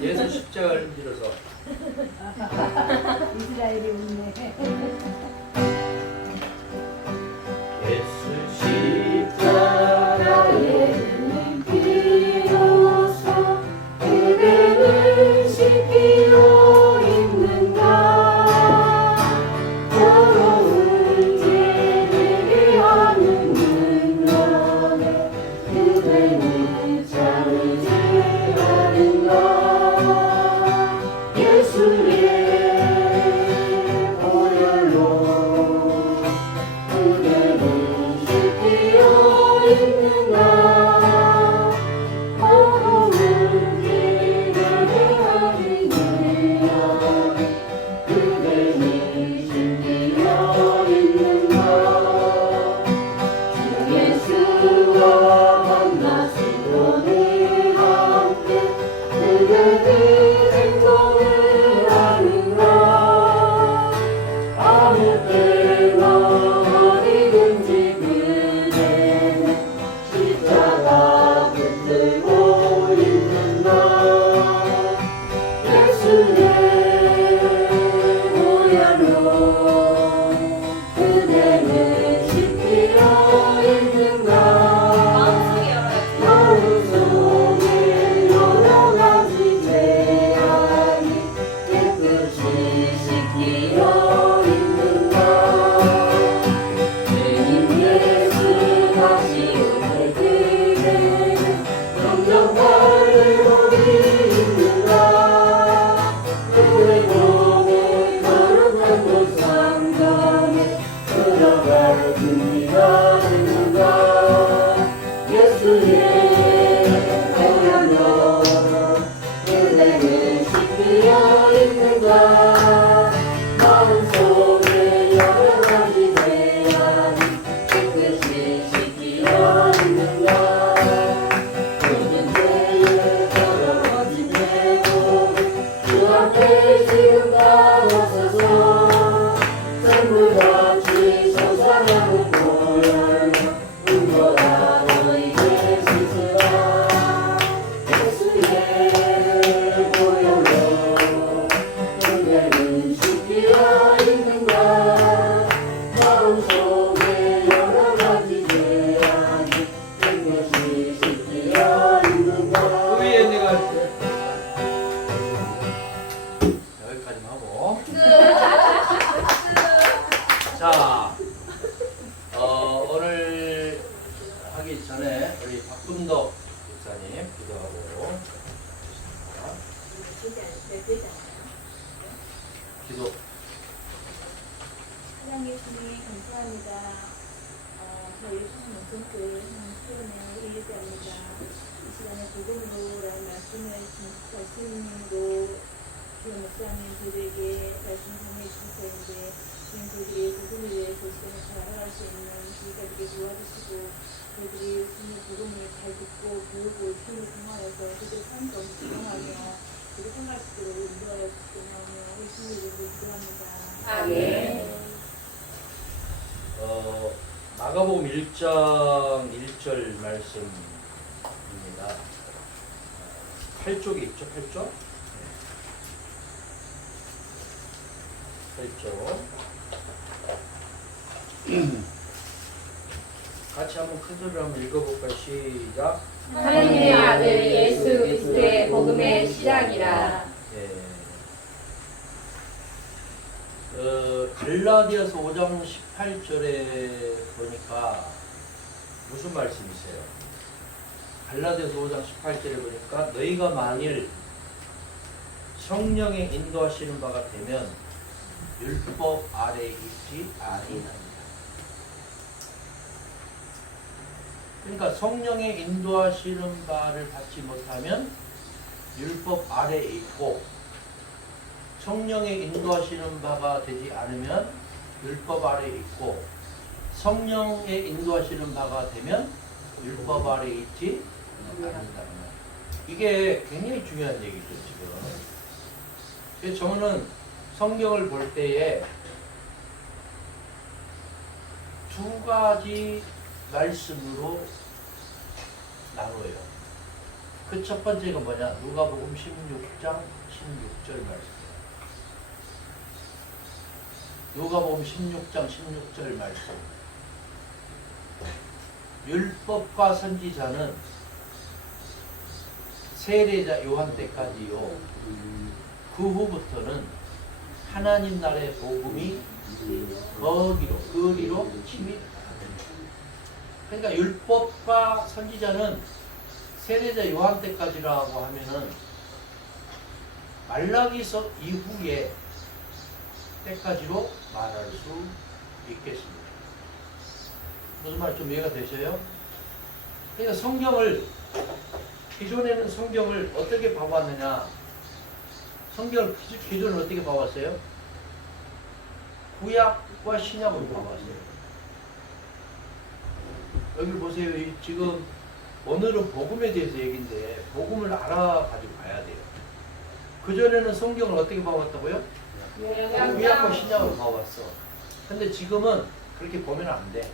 예수 십자가를 빌어서. 이스라엘이 웃네. 예수 십자가에 비로소 그대를 씻기어 있는가. 더러운 죄를 하는 능력에 그대를 자르지 않은가. 예수의 보혈로 그대를 씻기어 있는가. 더러운 죄를 하는 능력에 그대를 씻기어 있는가. 주 예수와 만나신 오늘 함께 그대의 행동을 하는가. 아무 때나 어디든지 그대는 십자가 붙들고 있는가. 예수의 보혈로 그대를 씻기어 있는가. 마음속에 여러 가지 죄악이 깨끗이 씻기어 있는가. 주님 예수 다시 오실 그대는 영접할 의복이 있는가. 그의 몸에 거룩한 곳 상전에 들어갈 준비가 있는가. 예수의 보혈로 그대를 씻기어 있는가. 마음속에 여러 가지 죄악이 깨끗이 씻기어 있는가. 모든 죄에 더러워진 내 몸을 주 앞에 지금 나와서서 전부 다 주의소 사랑을 보혈로 눈보라 너희를 씻으라. 예수의 보혈로 그대를 씻기어 있는가. 마음속에 여러 가지 죄악이 깨끗이 씻기어 있는가. 그 위에 내가 여기까지만 하고. 자, 오늘 하기 전에 우리 박분덕 목사님 기도하고. 기도. 하나님 예수님 감사합니다. 저희 성문성교회 출근에 일일합니다. 이 시간에 복음으로라는 말씀으로 주요 목사님 들에게 말씀 전해 주실 텐데 지금 그들이 복음에 대해서 시간을 잘 알아갈 수 있는 기회가 되게 도와주시고 그들이 주님의 복음을 잘 듣고 배우고 주님을 통하여서 그들의 삶과 적용하며 그들을 생각할 수 있도록 인도하여 주시며 예수님의 이름으로 기도합니다. 아멘. 마가복음 1장 1절 말씀입니다. 8쪽이 있죠, 8쪽? 8쪽. 같이 한번 큰 소리로 한번 읽어볼까요? 시작. 하나님의 아들 예수 그리스도의 복음의 시작이라. 예. 갈라디아서 5장 18절에 보니까 무슨 말씀이세요? 갈라디아서 5장 18절에 보니까 너희가 만일 성령의 인도하시는 바가 되면 율법 아래에 있지 아니하니라. 그러니까 성령의 인도하시는 바를 받지 못하면 율법 아래에 있고 성령의 인도하시는 바가 되지 않으면 율법 아래에 있고 성령의 인도하시는 바가 되면 율법 아래에 있지 않는다. 이게 굉장히 중요한 얘기죠, 지금. 그래서 저는 성경을 볼 때에 두 가지 말씀으로 나눠요. 그 첫 번째가 뭐냐? 누가복음 16장 16절 말씀. 누가복음 16장 16절 말씀. 율법과 선지자는 세례자 요한 때까지요. 그 후부터는 하나님 나라의 복음이 거리로 침입. 그러니까 율법과 선지자는 세례자 요한 때까지라고 하면은 말라기서 이후에 때까지로 말할 수 있겠습니다. 무슨 말 좀 이해가 되셔요? 그러니까 성경을 기존에는 성경을 어떻게 봐왔느냐? 성경을 기존을 어떻게 봐왔어요? 구약과 신약으로 봐왔어요. 여기 보세요. 지금 오늘은 복음에 대해서 얘기인데 복음을 알아가지고 봐야 돼요. 그전에는 성경을 어떻게 봐왔다고요? 구약과 신약으로 봐왔어. 근데 지금은 그렇게 보면 안 돼.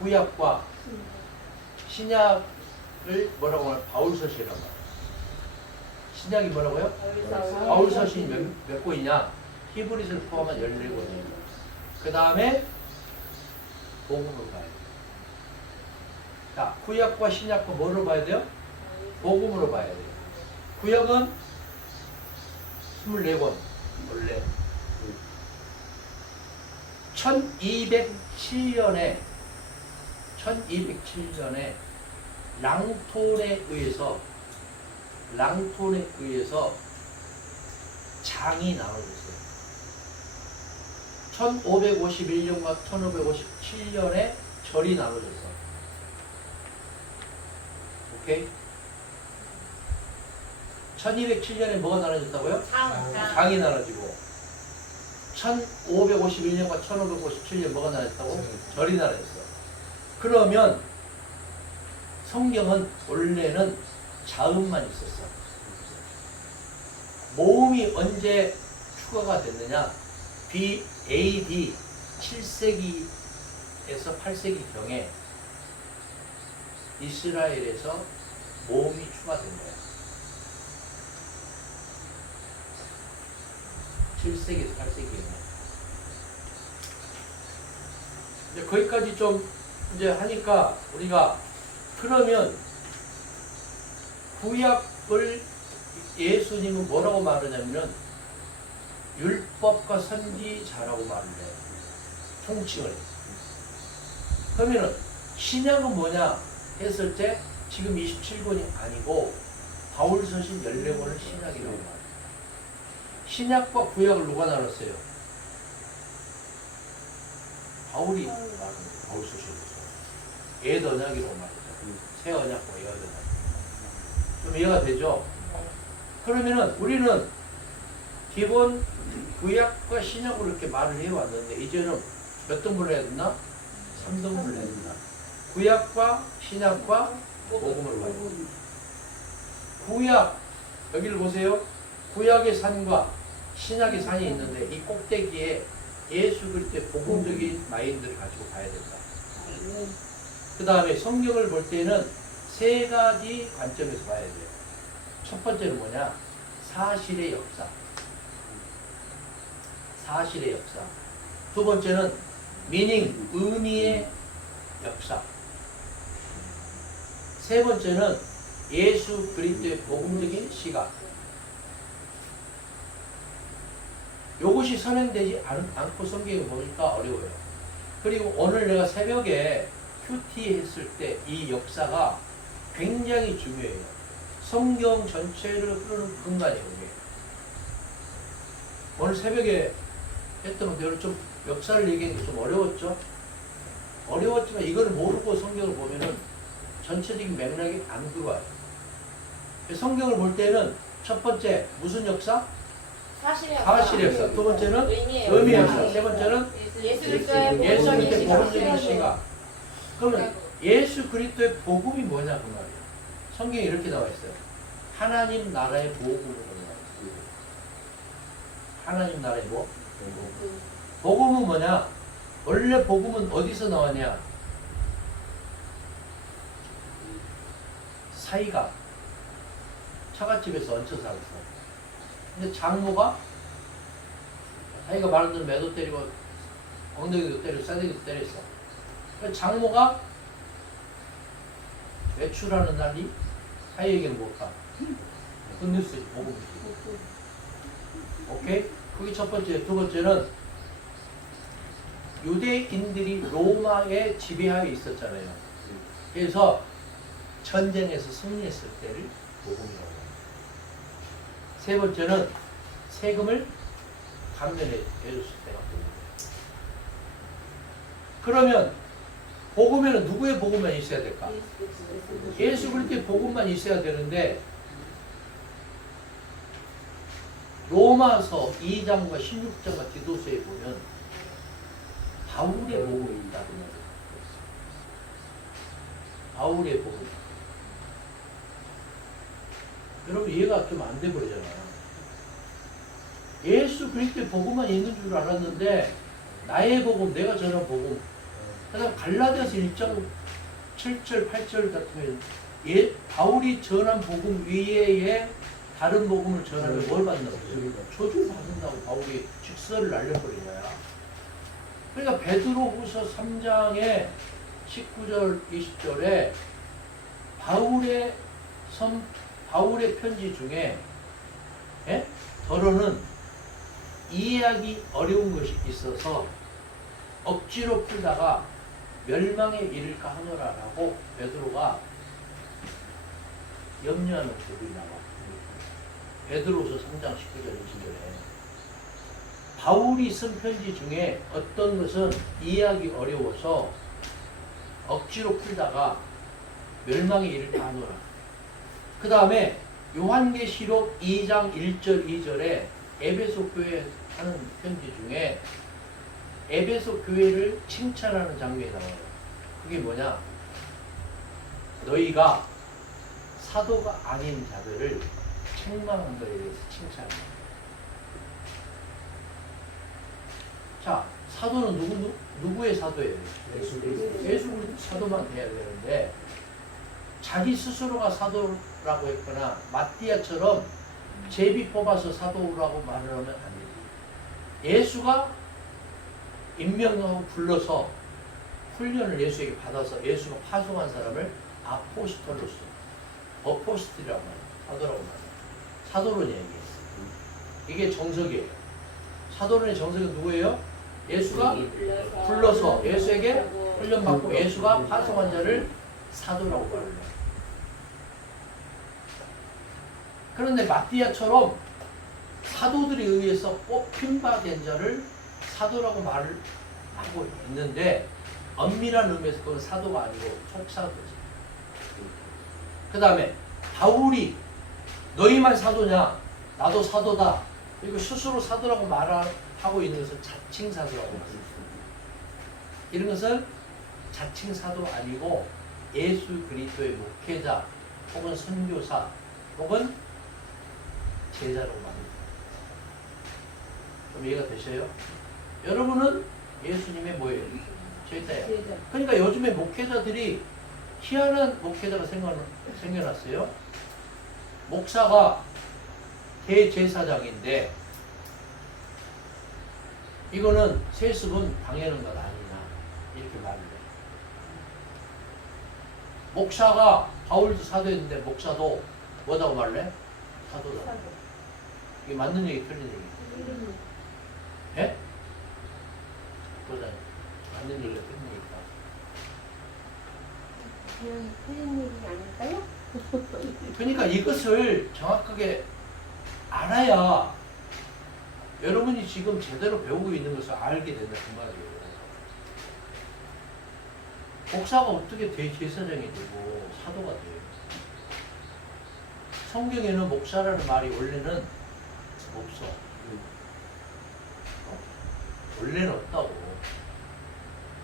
구약과 신약을 뭐라고 하나? 바울서신이라고 말해요. 신약이 뭐라고요? 바울서신이 몇 권이냐? 히브리서를 포함한 14권이에요. 그 다음에 복음으로 봐야 돼요. 자, 구약과 신약과 뭐로 봐야 돼요? 복음으로 봐야 돼요. 구약은 24권 원래 1207년에 랑톤에 의해서 장이 나눠졌어요. 1551년과 1557년에 절이 나눠졌어. 오케이? 1207년에 뭐가 나눠졌다고요? 장이 나눠지고 1551년과 1557년 뭐가 나눠졌다고? 절이 나눠졌어. 그러면 성경은 원래는 자음만 있었어. 모음이 언제 추가가 됐느냐? AD 7세기에서 8세기경에 이스라엘에서 모음이 추가된 거야. 7세기에서 8세기에. 이제 거기까지 좀 이제 하니까 우리가 그러면 구약을 예수님은 뭐라고 말하냐면은 율법과 선지자라고 말을 해요. 통칭을 해요. 그러면은 신약은 뭐냐 했을 때 지금 27권이 아니고 바울서신 14권을 신약이라고 말해요. 신약과 구약을 누가 나눴어요? 바울이 말하는 거예요. 바울서신에서. 옛 언약이라고 말이죠. 새 언약과 옛 언약. 좀 이해가 되죠? 그러면은 우리는 기본 구약과 신약으로 이렇게 말을 해왔는데 이제는 몇 등분을 해야 된다? 3등분을 해야 된다. 구약과 신약과 복음을 봐야 된다. 구약, 여기를 보세요. 구약의 산과 신약의 산이 있는데 이 꼭대기에 예수 그리스도의 복음적인 마인드를 가지고 봐야 된다. 그 다음에 성경을 볼 때는 세 가지 관점에서 봐야 돼요. 첫 번째는 뭐냐? 사실의 역사. 사실의 역사. 두 번째는 미닝, 의미의 역사. 세 번째는 예수 그리스도의 복음적인 시각. 이것이 선행되지 않고 성경을 보니까 어려워요. 그리고 오늘 내가 새벽에 큐티 했을 때 이 역사가 굉장히 중요해요. 성경 전체를 흐르는 근간이에요. 오늘 새벽에 했던 건데 좀 역사를 얘기하는 게 좀 어려웠죠? 어려웠지만 이걸 모르고 성경을 보면은 전체적인 맥락이 안 들어와요. 성경을 볼 때는 첫 번째 무슨 역사? 사실의 역사. 두 번째는 의미의 역사. 세 번째는 예수 그리스도의 복음적인 시각. 그러면 예수 그리스도의 복음이 뭐냐 그 말이에요. 성경에 이렇게 나와 있어요. 하나님 나라의 복음으로 나와 있어요. 하나님 나라의 뭐? 복음은 뭐냐? 원래 복음은 어디서 나왔냐? 사이가 처갓집에서 얹혀 살았어. 근데 장모가 사이가 말하는 매도 때리고 엉덩이도 때리고 싸대기도 때렸어. 그래서 장모가 외출하는 날이 사이에게는 뭘까? 굿뉴스지, 복음이지. 오케이? 그게 첫 번째. 두 번째는 유대인들이 로마에 지배하에 있었잖아요. 그래서 전쟁에서 승리했을 때를 복음이라고 합니다. 세 번째는 세금을 감면해 줬을 때가 복음이에요. 그러면 복음에는 누구의 복음만 있어야 될까? 예수 그리스도의 복음만 있어야 되는데 로마서 2장과 16장과 디도서에 보면 바울의 복음이 있다는 거예요. 바울의 복음. 여러분 이해가 좀 안 돼 버리잖아요. 예수 그리스도의 복음만 있는 줄 알았는데 나의 복음, 내가 전한 복음. 그다음 갈라디아서 1장 7절, 8절 같으면 바울이 전한 복음 위에 다른 복음을 전하면 뭘 받는다고? 저주를 받는다고 바울이 직설을 날려버린 거야. 그러니까 베드로후서 3장의 19절, 20절에 바울의 편지 중에 더러는 이해하기 어려운 것이 있어서 억지로 풀다가 멸망에 이를까 하노라라고 베드로가 염려하는 글이 나와. 베드로서 3장 19절 20절에 바울이 쓴 편지 중에 어떤 것은 이해하기 어려워서 억지로 풀다가 멸망에 이를까 하노라. 그 다음에 요한계시록 2장 1절 2절에 에베소 교회 하는 편지 중에 에베소 교회를 칭찬하는 장면이 나와요. 그게 뭐냐? 너희가 사도가 아닌 자들을 책망한 것에 대해서 칭찬합니다. 자, 사도는 누구의 사도예요? 예수 그리스도 사도만 돼야 되는데 자기 스스로가 사도라고 했거나 마띠아처럼 제비 뽑아서 사도라고 말을 하면 안 되지. 예수가 임명하고 불러서 훈련을 예수에게 받아서 예수가 파송한 사람을 아포스톨로스, 어포스톨이라고 말해요. 사도라고 말해요. 사도론 얘기했어요. 이게 정석이에요. 사도론의 정석은 누구예요? 예수가 불러서 예수에게 훈련받고 예수가 파송한 자를 사도라고 말해요. 그런데 마띠아처럼 사도들에 의해서 뽑힌 바 된 자를 사도라고 말을 하고 있는데 엄밀한 의미에서 그건 사도가 아니고 촉사도지. 그 다음에 바울이 너희만 사도냐? 나도 사도다. 그리고 스스로 사도라고 말하고 있는 것은 자칭 사도라고 말합니다. 이런 것은 자칭 사도 아니고 예수 그리스도의 목회자 혹은 선교사 혹은 제자로 말합니다. 좀 이해가 되셔요? 여러분은 예수님의 뭐예요? 제자예요. 그러니까 요즘에 목회자들이 희한한 목회자가 생겨났어요. 목사가 대제사장인데 이거는 세습은 당연한 것 아니냐 이렇게 말해요. 목사가 바울도 사도였는데 목사도 뭐라고 말래? 사도다. 이게 맞는 얘기 틀린 얘기? 예? 그거다. 맞는 얘기가 틀린 얘기다. 그냥 틀린 얘기 아닐까요? 그러니까 이것을 정확하게 알아야 여러분이 지금 제대로 배우고 있는 것을 알게 된다 그 말이에요. 목사가 어떻게 대제사장이 되고 사도가 돼요? 성경에는 목사라는 말이 원래는 없어. 원래는 없다고.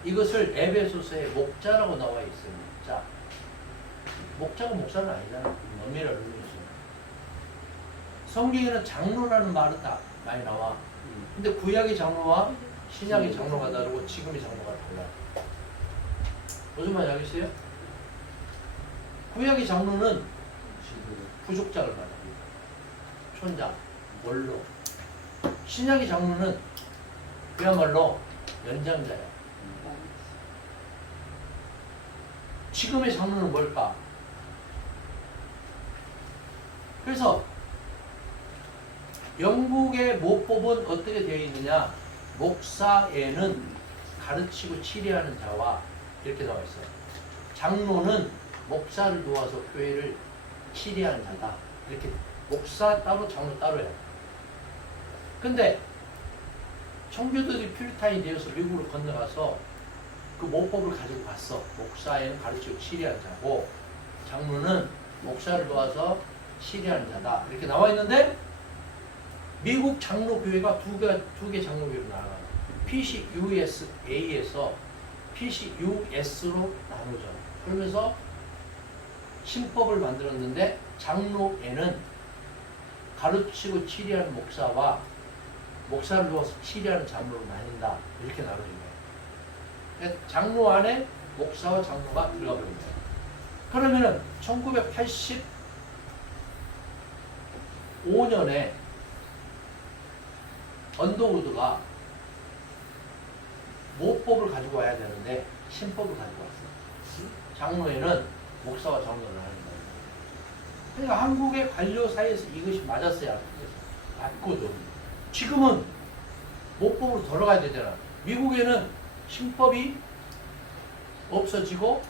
이것을 에베소서에 목자라고 나와 있어요. 목자. 목자가 목사는 아니잖아. 엄밀한 의미에서. 성경에는 장로라는 말은 다 많이 나와. 근데 구약의 장로와 신약의 장로가 다르고 지금의 장로가 달라. 무슨 말인지 알겠어요? 구약의 장로는 부족장을 받아요. 촌장, 원로. 신약의 장로는 그야말로 연장자예요. 지금의 장로는 뭘까? 그래서 영국의 모법은 어떻게 되어 있느냐? 목사에는 가르치고 치료하는 자와 이렇게 나와 있어요. 장로는 목사를 도와서 교회를 치료하는 자다. 이렇게 목사 따로 장로 따로야. 근데 청교도들이 퓨리타인이 되어서 미국으로 건너가서 그 모법을 가지고 갔어. 목사에는 가르치고 치료하는 자고 장로는 목사를 도와서 치료하는 자다. 이렇게 나와 있는데 미국 장로교회가 두 개 장로교회로 나눠요. PCUSA에서 PCUS로 나누죠. 그러면서 신법을 만들었는데 장로에는 가르치고 치료하는 목사와 목사를 도와서 치료하는 장로로 나뉜다. 이렇게 나눠진 거예요. 그러니까 장로 안에 목사와 장로가 들어가 버린 거예요. 그러면은 1985년에 언더우드가 모법을 가지고 와야 되는데 신법을 가지고 왔어요. 장로에는 목사와 장로를 하는 거예요. 그러니까 한국의 관료 사이에서 이것이 맞았어야 맞거든. 지금은 모법으로 돌아가야 되잖아. 미국에는 신법이 없어지고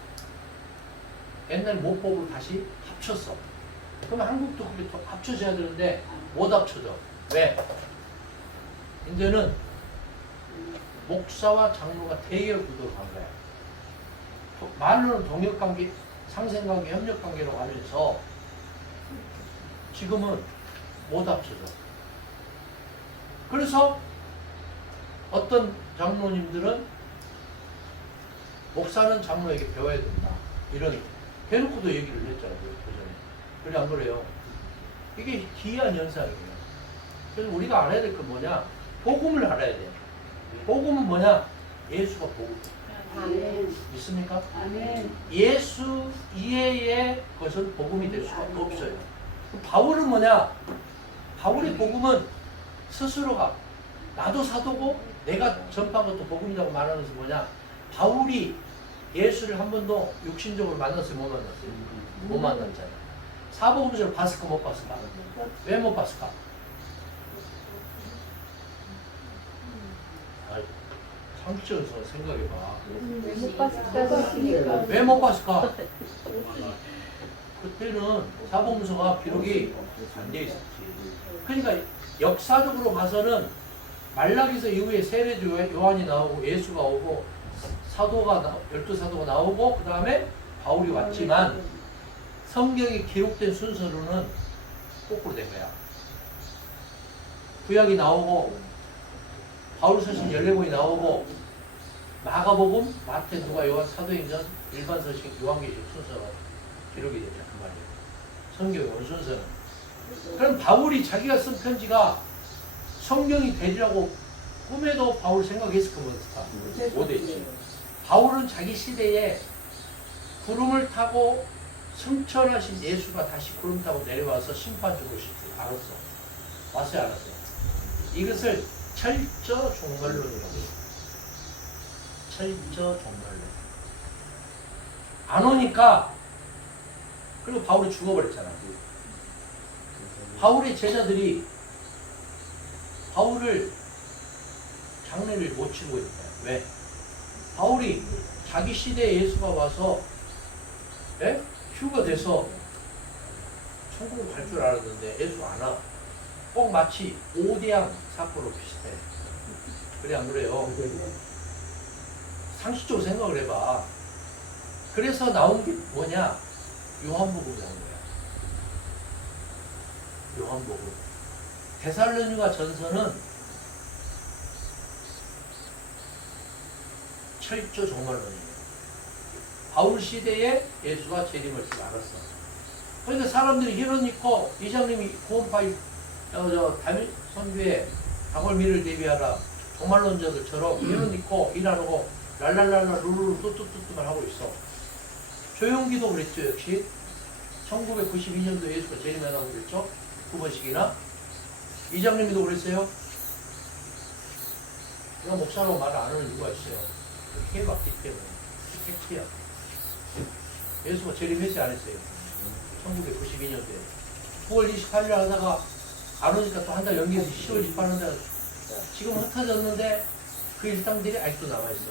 옛날 모법으로 다시 합쳤어. 그러면 한국도 그게 합쳐져야 되는데 못 합쳐져. 왜? 이제는 목사와 장로가 대결 구도로 간 거야. 말로는 동역관계, 상생관계, 협력관계로 가면서 지금은 못 합쳐져. 그래서 어떤 장로님들은 목사는 장로에게 배워야 된다. 이런 대놓고도 얘기를 했잖아요. 그전에. 그래 안 그래요? 이게 기이한 현상이에요. 그래서 우리가 알아야 될 건 뭐냐? 복음을 알아야 돼요. 복음은 뭐냐? 예수가 복음. 아멘. 믿습니까? 아멘. 예수 이외의 것은 복음이 될 수가 없어요. 바울은 뭐냐? 바울의 복음은 스스로가 나도 사도고 내가 전파한 것도 복음이라고 말하면서 뭐냐? 바울이 예수를 한 번도 육신적으로 만났어요? 못 만났어요? 못 만났잖아요. 사복음서를 봤을까 못 봤을까? 왜 못 봤을까? 상식적으로 생각해봐. 왜 못 봤을까 싶으니까. 왜 못 봤을까? 그때는 사복음서가 기록이 안 돼 있었지. 그러니까 역사적으로 봐서는 말라기서 이후에 세례 요한이 나오고 예수가 오고 사도가 12사도가 나오고 그 다음에 바울이 왔지만 성경이 기록된 순서로는 거꾸로 된 거야. 구약이 나오고 바울서신 14권이 나오고 마가복음, 마태, 누가, 요한, 사도행전, 일반 서신, 요한계시록 순서가 기록이 됐다 그 말이에요. 성경의 원순서는. 그럼 바울이 자기가 쓴 편지가 성경이 되리라고 꿈에도 바울 생각했을 겁니까? 못했지. 바울은 자기 시대에 구름을 타고 승천하신 예수가 다시 구름 타고 내려와서 심판 주고 싶지 알았어. 왔어요, 알았어요. 이것을 철저 종말론이라고 해요. 철저 종말론. 안 오니까 그리고 바울이 죽어버렸잖아. 바울의 제자들이 바울을 장례를 못 치르고 있다. 왜? 바울이 자기 시대에 예수가 와서 휴가 돼서 천국을 갈 줄 알았는데 예수 안 와. 꼭 마치 오대양 사건으로 비슷해. 그래 안 그래요? 상식적으로 생각을 해봐. 그래서 나온 게 뭐냐? 요한복음이 나온 거야. 요한복음. 데살로니가 전서는 철저 종말론이에요. 바울 시대에 예수가 재림할 줄 알았어. 그러니까 사람들이 이런 있고 이장님이 구원파이 담임 선교에 방울미를 대비하라 종말론자들처럼 이런 있고 일 안 하고 랄랄랄라 룰루 뚜뚜뚜뚜만 하고 있어. 조용기도 그랬죠. 역시 1992년도 예수가 재림하라고 그랬죠? 9번씩이나. 이장님도 그랬어요? 내가 목사라고 말을 안 하는 이유가 있어요. 그렇게 해봤기 때문에. 팩트야. 예수가 재림했지 안 했어요? 1992년도에. 9월 28일 하다가 안 오니까 또 한 달 연기해서 10월 28일 지금 흩어졌는데 그 일당들이 아직도 남아있어.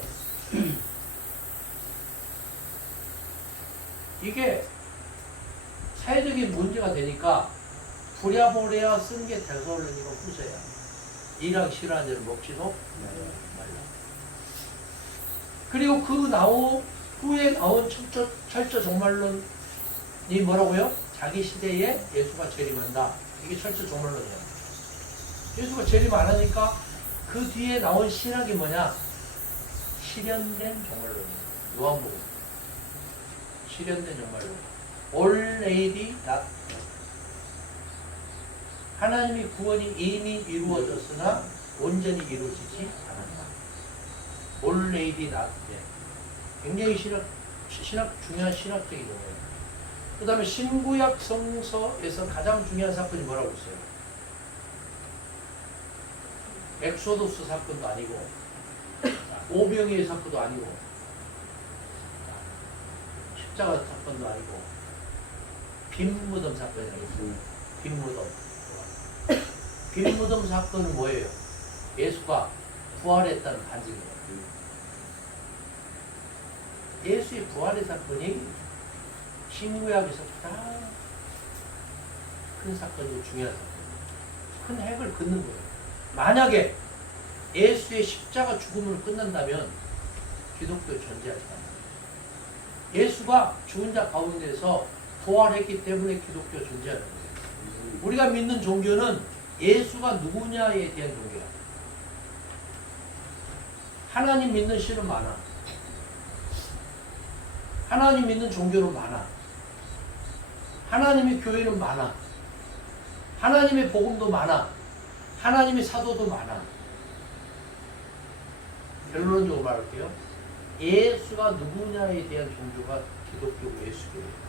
이게 사회적인 문제가 되니까 부랴부랴 쓴 게 대소론이고 후세야. 이랑 싫어하는 데는 먹지도 말라. 그리고 그 후에 나온 철저 종말론이 뭐라고요? 자기 시대에 예수가 재림한다. 이게 철저 종말론이야. 예수가 재림 안 하니까 그 뒤에 나온 신학이 뭐냐? 실현된 종말론이야. 요한복음. 실현된 종말론. Already not. 하나님의 구원이 이미 이루어졌으나 온전히 이루어지지 않았다. Already not. 굉장히 중요한 신학적인 용어예요. 그 다음에 신구약 성서에서 가장 중요한 사건이 뭐라고 있어요? 엑소도스 사건도 아니고 오병이의 사건도 아니고 십자가 사건도 아니고 빈무덤 사건이라고 있어요. 빈무덤. 빈무덤 사건은 뭐예요? 예수가 부활했다는 반증이에요. 예수의 부활의 사건이 신구약에서 가장 큰 사건이고 중요한 사건. 큰 핵을 긋는 거예요. 만약에 예수의 십자가 죽음으로 끝난다면 기독교 존재하지 않아요. 예수가 죽은 자 가운데서 부활했기 때문에 기독교 존재하는 거예요. 우리가 믿는 종교는 예수가 누구냐에 대한 종교야. 하나님 믿는 신은 많아. 하나님 믿는 종교는 많아. 하나님의 교회는 많아. 하나님의 복음도 많아. 하나님의 사도도 많아. 결론적으로 말할게요. 예수가 누구냐에 대한 종교가 기독교 예수교예요.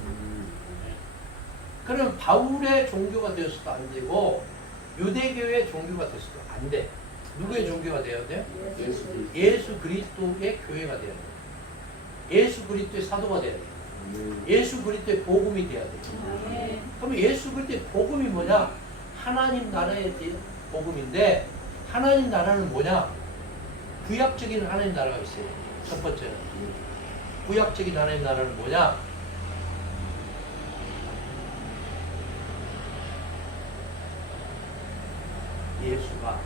그러면 바울의 종교가 되었어도 안 되고 유대교의 종교가 되었어도 안 돼. 누구의 종교가 되어야 돼? 예수 그리스도의 교회가 되어야 돼. 예수 그리스도의 사도가 돼야 돼. 예수 그리스도의 복음이 돼야 돼. 그럼 예수 그리스도의 복음이 뭐냐? 하나님 나라에 대한 복음인데 하나님 나라는 뭐냐? 구약적인 하나님 나라가 있어요. 첫 번째는 구약적인 하나님 나라는 뭐냐? 예수가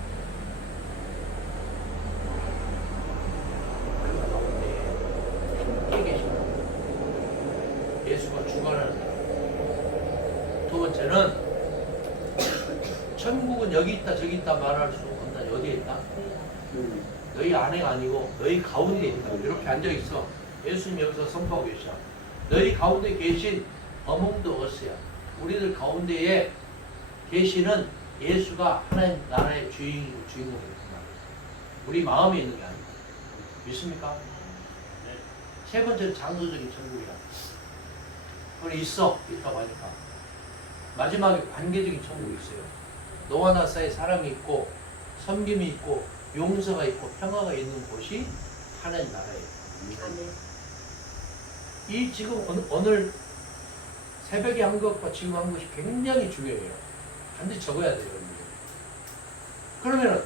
그 가운데 함께 계십니다. 예수가 주관하는 나라. 두 번째는 천국은 여기 있다 저기 있다 말할 수 없다. 어디에 있다? 너희 안에가 아니고 너희 가운데 있다. 이렇게 앉아있어. 예수님 여기서 선포하고 계셔. 너희 가운데 계신 among the us야. 우리들 가운데에 계시는 예수가 하나님 나라의 주인공이구나. 우리 마음에 있는 게 아니다. 믿습니까? 네. 세 번째는 장소적인 천국이야. 우리 있다고 하니까. 마지막에 관계적인 천국이 있어요. 너와 나 사이에 사랑이 있고 섬김이 있고 용서가 있고 평화가 있는 곳이 하나님 나라예요. 이 지금 오늘 새벽에 한 것과 지금 한 것이 굉장히 중요해요. 반드시 적어야 돼요. 그러면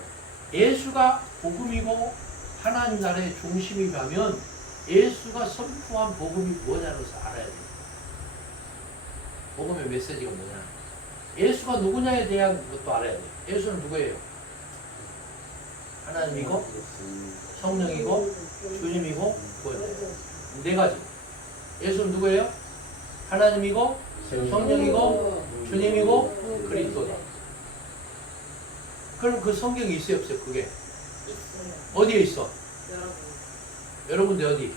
예수가 복음이고 하나님 나라의 중심이라면 예수가 선포한 복음이 뭐냐를 알아야 돼요. 복음의 메시지가 뭐냐. 예수가 누구냐에 대한 것도 알아야 돼요. 예수는 누구예요? 하나님이고 성령이고 주님이고 구원자예요. 네 가지. 예수는 누구예요? 하나님이고 성령이고 주님이고 그리스도다. 그럼 그 성경이 있어요 없어요? 그게 어디에 있어? 여러분들 어디?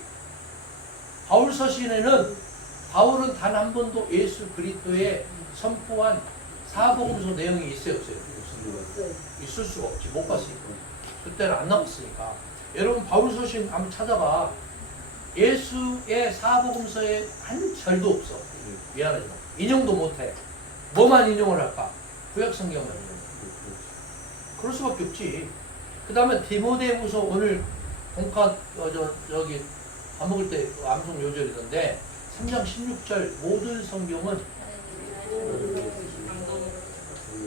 바울 서신에는 바울은 단 한 번도 예수 그리스도의 선포한 사복음서 내용이 있어요 없어요? 있을 수가 없지. 못 봤으니까. 그때는 안 나왔으니까. 여러분 바울 서신 한번 찾아봐. 예수의 사복음서에 한 절도 없어. 미안하지만 인용도 못해. 뭐만 인용을 할까? 구약 성경만 인용. 그럴 수밖에 없지. 그 다음에 디모데후서 오늘 공카 저기 밥 먹을 때 암송 요절이던데 3장 16절 모든 성경은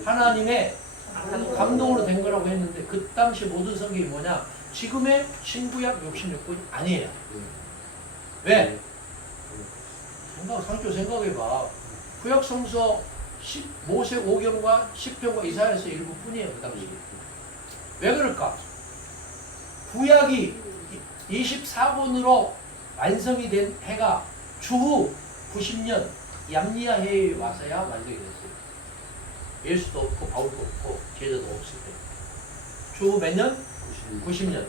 하나님의 감동으로 된 거라고 했는데 그 당시 모든 성경이 뭐냐? 지금의 신구약 66권이 아니에요. 왜? 생각해봐. 구약 성서 모세 5경과 10편과 이사야서 일부뿐이에요. 그 당시. 왜 그럴까? 구약이 24권으로 완성이 된 해가 주후 90년 양리아 해에 와서야 완성이 됐어요. 예수도 없고 바울도 없고 제자도 없을 때. 주후 몇 년? 90년.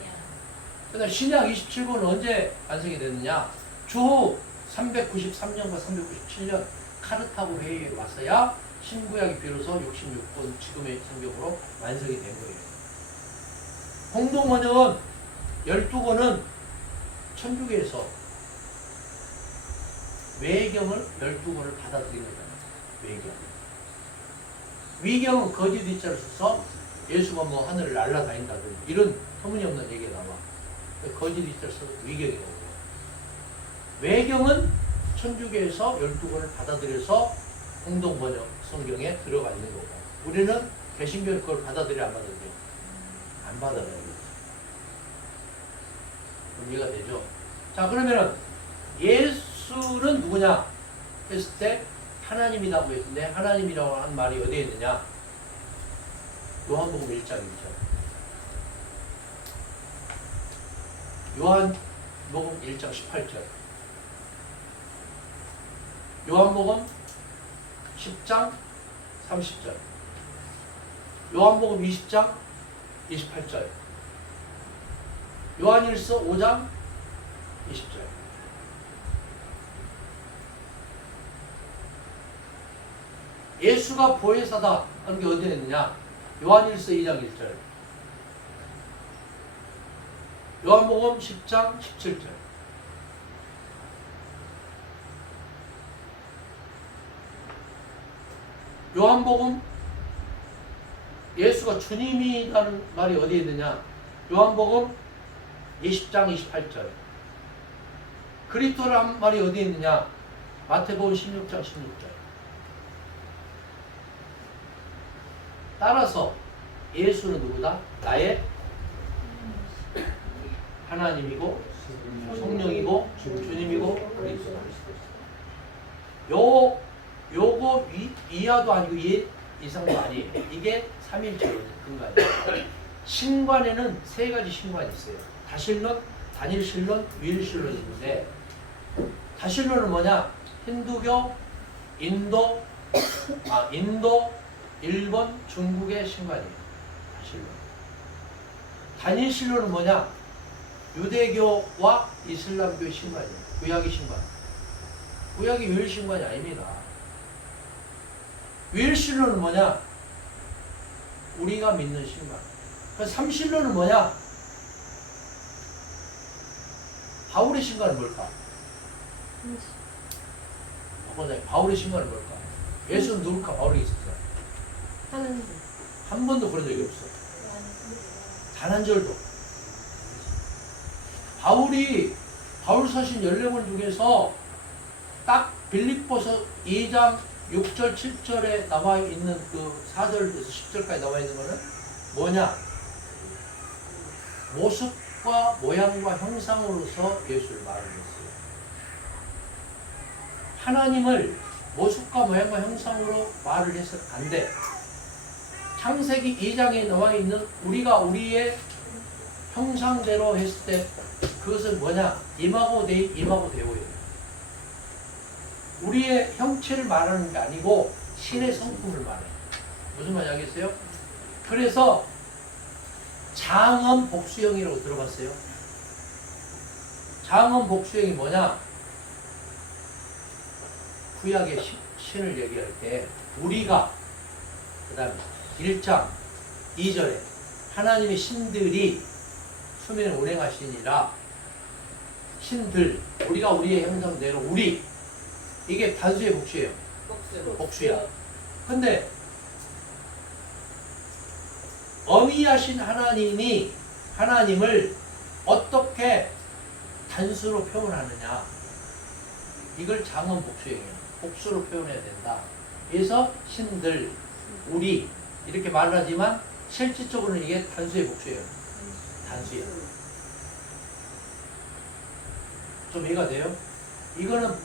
그다음 신약 27권은 언제 완성이 됐느냐? 주후 393년과 397년 카르타고 회의에 와서야 신구약이 비로소 66권 지금의 성경으로 완성이 된 거예요. 공동 번역은 12권은 천주교에서 외경을 12권을 받아들인 거잖아요. 외경. 위경은 거짓 위자를 써서 예수가 뭐 하늘을 날아다닌다든지 이런 터무니없는 얘기가 나와. 거짓 위자를 써서 위경이라고 해요. 외경은 천주교에서 12권을 받아들여서 공동 번역 성경에 들어가 있는 거고 우리는 개신교는 그걸 받아들여 안 받아들여? 안 받아들여요. 이해가 되죠? 자, 그러면은 예수는 누구냐 했을 때 하나님이라고 했는데 하나님이라고 한 말이 어디에 있느냐? 요한복음 1장 1절. 요한복음 1장 18절. 요한복음 10장 30절. 요한복음 20장 28절. 요한일서 5장 20절. 예수가 보혜사다 하는 게 어디에 있느냐? 요한일서 2장 1절. 요한복음 10장 17절. 요한복음 예수가 주님이라는 말이 어디에 있느냐? 요한복음 20장 28절. 그리스도란 말이 어디에 있느냐? 마태복음 16장 16절. 따라서 예수는 누구다? 나의 하나님이고 성령이고 주님이고 그리스도다. 요거 이하도 아니고 이상도 아니에요. 이게 삼일체의 근간이에요. 신관에는 세 가지 신관이 있어요. 다신론, 단일신론, 유일신론이 있는데 다신론은 뭐냐? 힌두교, 인도, 일본, 중국의 신관이에요. 다신론. 단일신론은 뭐냐? 유대교와 이슬람교의 신관이에요. 구약의 신관. 구약이 유일신관이 아닙니다. 유일신론은 뭐냐? 우리가 믿는 신관. 삼신론은 뭐냐? 바울의 신관은 뭘까? 바울의 신관은 뭘까? 예수는 누굴까? 바울이 있었어요. 하나님. 한 번도 그런 적이 없어. 단 한 절도. 바울 서신 14권 중에서 딱 빌립보서 2장 6절, 7절에 나와 있는 그 4절에서 10절까지 나와 있는 거는 뭐냐? 모습과 모양과 형상으로서 예수를 말을 했어요. 하나님을 모습과 모양과 형상으로 말을 해서 안 돼. 창세기 2장에 나와 있는 우리가 우리의 형상대로 했을 때 그것은 뭐냐? 이마고 데오예요. 우리의 형체를 말하는 게 아니고 신의 성품을 말해요. 무슨 말인지 알겠어요? 그래서 장엄 복수형이라고 들어봤어요? 장엄 복수형이 뭐냐? 구약의 신을 얘기할 때 우리가 그 다음에 1장 2절에 하나님의 신들이 수면에 운행하시니라 신들 우리가 우리의 형상대로 우리 이게 단수의 복수예요. 복수야. 근데 어미하신 하나님을 어떻게 단수로 표현하느냐? 이걸 장은 복수형이야. 복수로 표현해야 된다. 그래서 신들, 우리 이렇게 말을 하지만 실질적으로는 이게 단수의 복수예요. 단수야. 좀 이해가 돼요? 이거는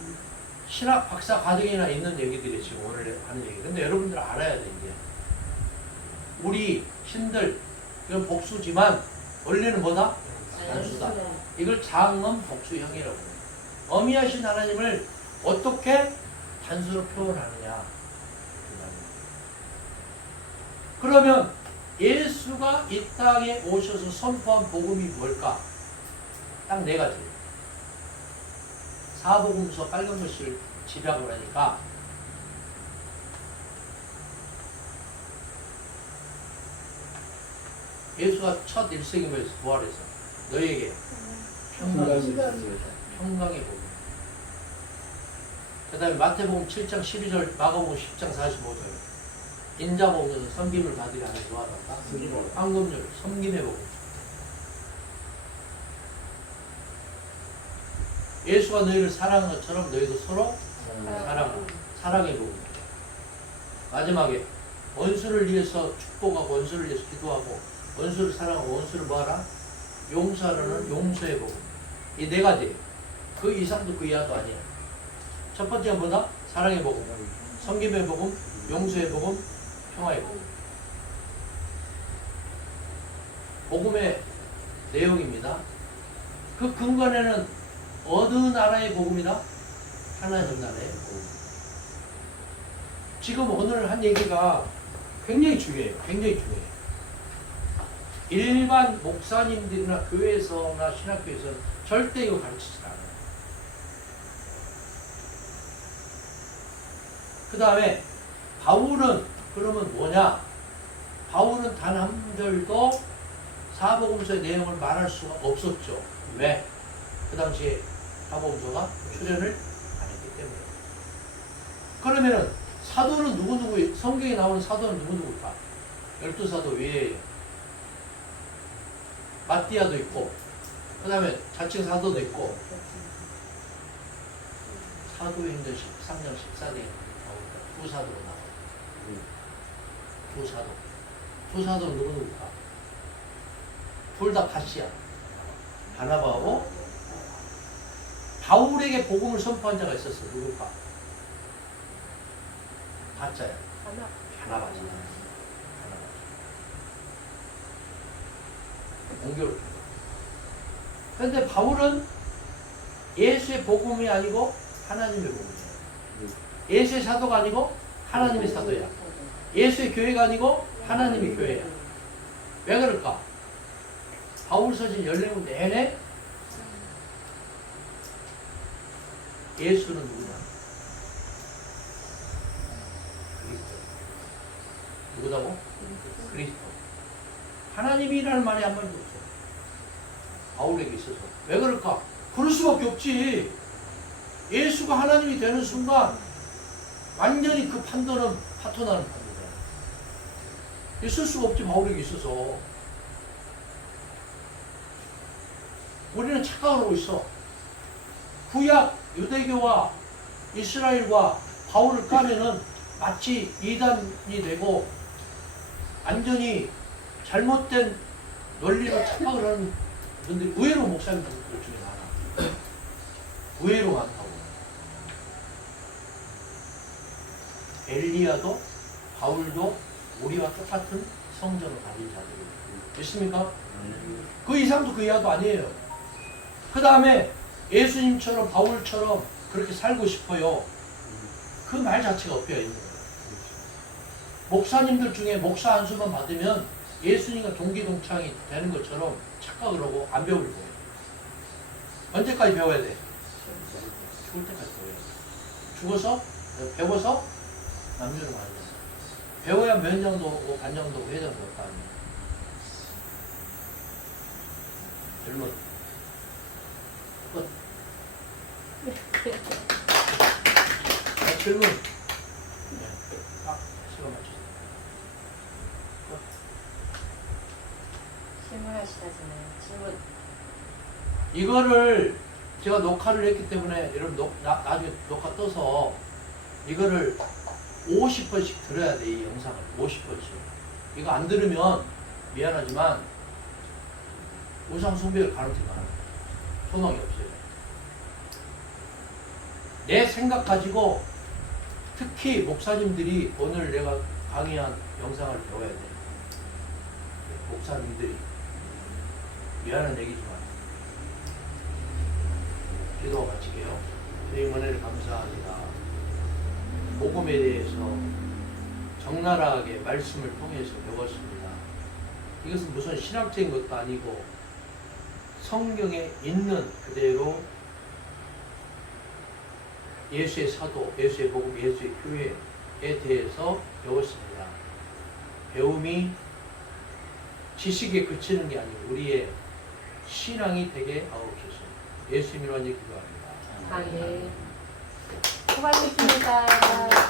신학 박사 과정이나 있는 얘기들이 지금 오늘 하는 얘기. 근데 여러분들 알아야 돼, 이제. 우리, 신들, 이건 복수지만, 원래는 뭐다? 단수다. 이걸 장음 복수형이라고 해요. 어미하신 하나님을 어떻게 단수로 표현하느냐. 그러면 예수가 이 땅에 오셔서 선포한 복음이 뭘까? 딱 네 가지. 사복음서 빨간 글씨를 집약을 하니까 예수가 첫 일생임에서 부활해서 너에게 평강의 복음. 그 다음에 마태복음 7장 12절, 마가복음 10장 45절. 인자복음에서 섬김을 받으려 하는 좋아한다. 황금률, 섬김의 복음. 예수가 너희를 사랑한 것처럼 너희도 서로 사랑하라. 사랑의 복음. 마지막에 원수를 위해서 축복하고 원수를 위해서 기도하고 원수를 사랑하고 원수를 뭐하라? 용서하라는 용서의 복음. 이 네 가지. 그 이상도 그 이하도 아니야. 첫 번째가 뭐다? 사랑의 복음, 섬김의 복음, 용서의 복음, 평화의 복음. 복음의 내용입니다. 그 근간에는 어느 나라의 복음이다? 하나님 나라의 복음. 지금 오늘 한 얘기가 굉장히 중요해요. 굉장히 중요해요. 일반 목사님들이나 교회에서나 신학교에서는 절대 이거 가르치지 않아요. 그 다음에 바울은 그러면 뭐냐? 바울은 단 한 절도 사복음서의 내용을 말할 수가 없었죠. 왜? 그 당시에 사복음서가 출연을 안 했기 때문에. 그러면은 사도는 누구누구, 성경에 나오는 사도는 누구누구일까? 12사도 외에 마띠아도 있고, 그 다음에 자칭 사도도 있고, 사도행전 13장 14장에 나오니까 두 사도로 나와요. 두 사도. 두 사도는 누구누구일까? 둘 다 가시야. 바나바하고 바울에게 복음을 선포한 자가 있었어. 누굴까? 가짜야. 바나바지. 공교롭게. 그런데 바울은 예수의 복음이 아니고 하나님의 복음이에요. 예수의 사도가 아니고 하나님의 사도야. 예수의 교회가 아니고 하나님의 교회야. 왜 그럴까? 바울서신 14권 내내 예수는 누구냐? 그리스도. 누구다고? 그리스도. 하나님이라는 말이 한 마디도 없어. 바울에게 있어서. 왜 그럴까? 그럴 수밖에 없지. 예수가 하나님이 되는 순간 완전히 그 판도는 파토나는 판도다. 있을 수가 없지. 바울에게 있어서. 우리는 착각하고 있어. 구약 유대교와 이스라엘과 바울을 까면은 마치 이단이 되고 완전히 잘못된 논리로 착각을 하는 분들이 의외로 목사님들 중에 많아. 의외로 많다고. 엘리야도 바울도 우리와 똑같은 성전을 가진 자들이에요. 있습니까? 그 이상도 그 이하도 아니에요. 그 다음에 예수님처럼 바울처럼 그렇게 살고 싶어요. 그 말 자체가 엎여 있는 거예요. 목사님들 중에 목사 안수만 받으면 예수님과 동기동창이 되는 것처럼 착각을 하고 안 배우려고 해요. 언제까지 배워야 돼? 죽을 때까지 배워야 돼. 죽어서 배워서 남녀를 만나. 배워야 면장도 오고 반장도 오고 회장도 오고 다 합니다. 질문. 끝. 질문. 하시다잖아요. 질문. 이거를 제가 녹화를 했기 때문에 여러분 나중에 녹화 떠서 이거를 50번씩 들어야 돼. 이 영상을 50번씩. 이거 안 들으면 미안하지만 우상 숭배를 가르치면 안 돼. 소망이 없어요. 내 생각 가지고 특히 목사님들이 오늘 내가 강의한 영상을 배워야 돼. 목사님들이 미안한 얘기지만 기도와 마칠게요. 주님 은혜를 감사합니다. 복음에 대해서 적나라하게 말씀을 통해서 배웠습니다. 이것은 무슨 신학적인 것도 아니고 성경에 있는 그대로 예수의 사도, 예수의 복음, 예수의 교회에 대해서 배웠습니다. 배움이 지식에 그치는 게 아니고 우리의 신앙이 되게 하옵소서. 예수님으로 기도합니다. 아멘. 수고하셨습니다.